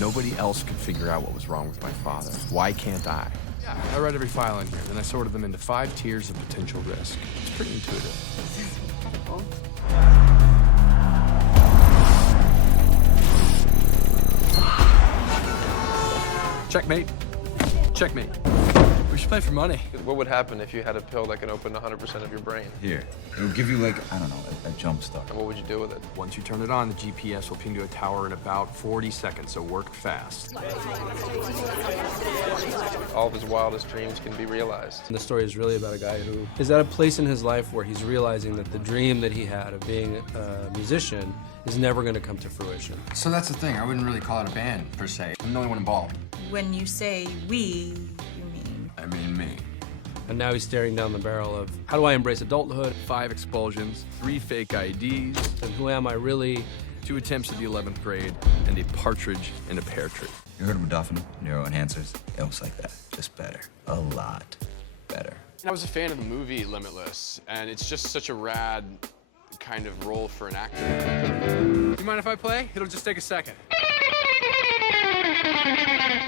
Nobody else could figure out what was wrong with my father. Why can't I? Yeah, I read every file in here, then I sorted them into 5 tiers of potential risk. It's pretty intuitive. Checkmate. Checkmate. We should play for money. What would happen if you had a pill that could open 100% of your brain? Here, it'll give you like, I don't know, a jump start. And what would you do with it? Once you turn it on, the GPS will ping to a tower in about 40 seconds, so work fast. All of his wildest dreams can be realized. And the story is really about a guy who is at a place in his life where he's realizing that the dream that he had of being a musician is never going to come to fruition. So that's the thing. I wouldn't really call it a band, per se. I'm the only one involved. When you say we, you mean? I mean me. And now he's staring down the barrel of, how do I embrace adulthood? 5 expulsions, 3 fake IDs, And who am I really? 2 attempts at the 11th grade, and a partridge in a pear tree. You heard of modafinil, neuroenhancers? It was like that, just better. A lot better. I was a fan of the movie Limitless, and it's just such a rad kind of role for an actor. You mind if I play? It'll just take a second.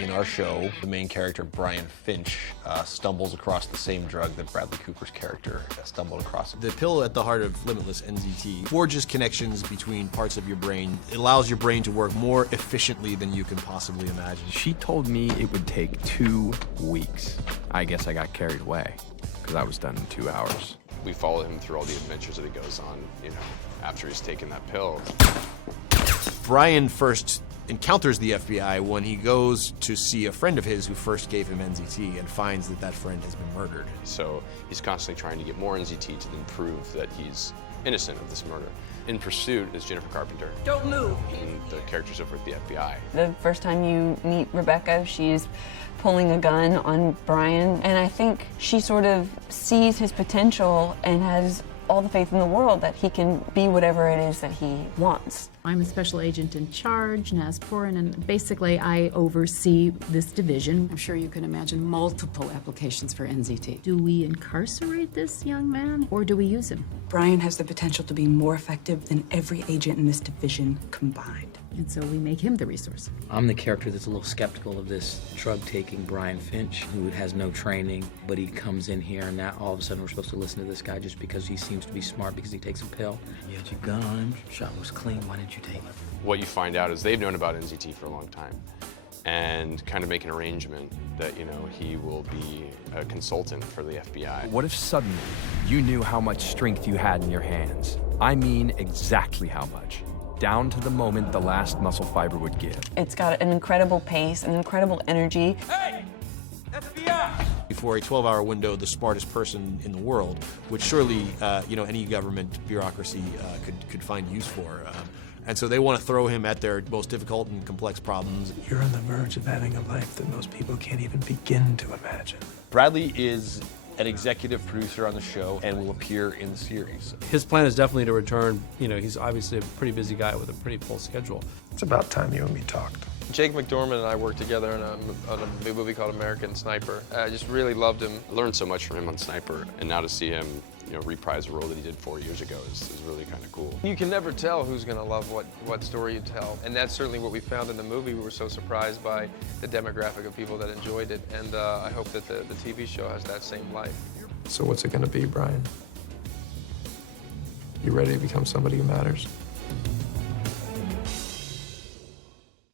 In our show, the main character, Brian Finch, stumbles across the same drug that Bradley Cooper's character stumbled across. The pill at the heart of Limitless, NZT, forges connections between parts of your brain. It allows your brain to work more efficiently than you can possibly imagine. She told me it would take 2 weeks. I guess I got carried away, because I was done in 2 hours. We follow him through all the adventures that he goes on, you know, after he's taken that pill. Brian first encounters the FBI when he goes to see a friend of his who first gave him NZT and finds that that friend has been murdered. So he's constantly trying to get more NZT to then prove that he's innocent of this murder. In pursuit is Jennifer Carpenter. Don't move. And the character's over at the FBI. The first time you meet Rebecca, she's pulling a gun on Brian, and I think she sort of sees his potential and has all the faith in the world that he can be whatever it is that he wants. I'm a special agent in charge, Nasporin, and basically I oversee this division. I'm sure you can imagine multiple applications for NZT. Do we incarcerate this young man, or do we use him? Brian has the potential to be more effective than every agent in this division combined. And so we make him the resource. I'm the character that's a little skeptical of this drug-taking Brian Finch, who has no training, but he comes in here and now all of a sudden we're supposed to listen to this guy just because he seems to be smart because he takes a pill. You had your gun on him, shot was clean, why didn't you take it? What you find out is they've known about NZT for a long time and kind of make an arrangement that, you know, he will be a consultant for the FBI. What if suddenly you knew how much strength you had in your hands? I mean exactly how much. Down to the moment the last muscle fiber would give. It's got an incredible pace, an incredible energy. Hey! FBI! For a 12-hour window, the smartest person in the world, which surely you know, any government bureaucracy could find use for. And so they want to throw him at their most difficult and complex problems. You're on the verge of having a life that most people can't even begin to imagine. Bradley is an executive producer on the show and will appear in the series. His plan is definitely to return. You know, he's obviously a pretty busy guy with a pretty full schedule. It's about time you and me talked. Jake McDorman and I worked together on a big movie called American Sniper. I just really loved him. I learned so much from him on Sniper, and now to see him, you know, reprise a role that he did 4 years ago is really kind of cool. You can never tell who's going to love what story you tell, and that's certainly what we found in the movie. We were so surprised by the demographic of people that enjoyed it, and I hope that the TV show has that same life. So what's it gonna be, Brian? You ready to become somebody who matters?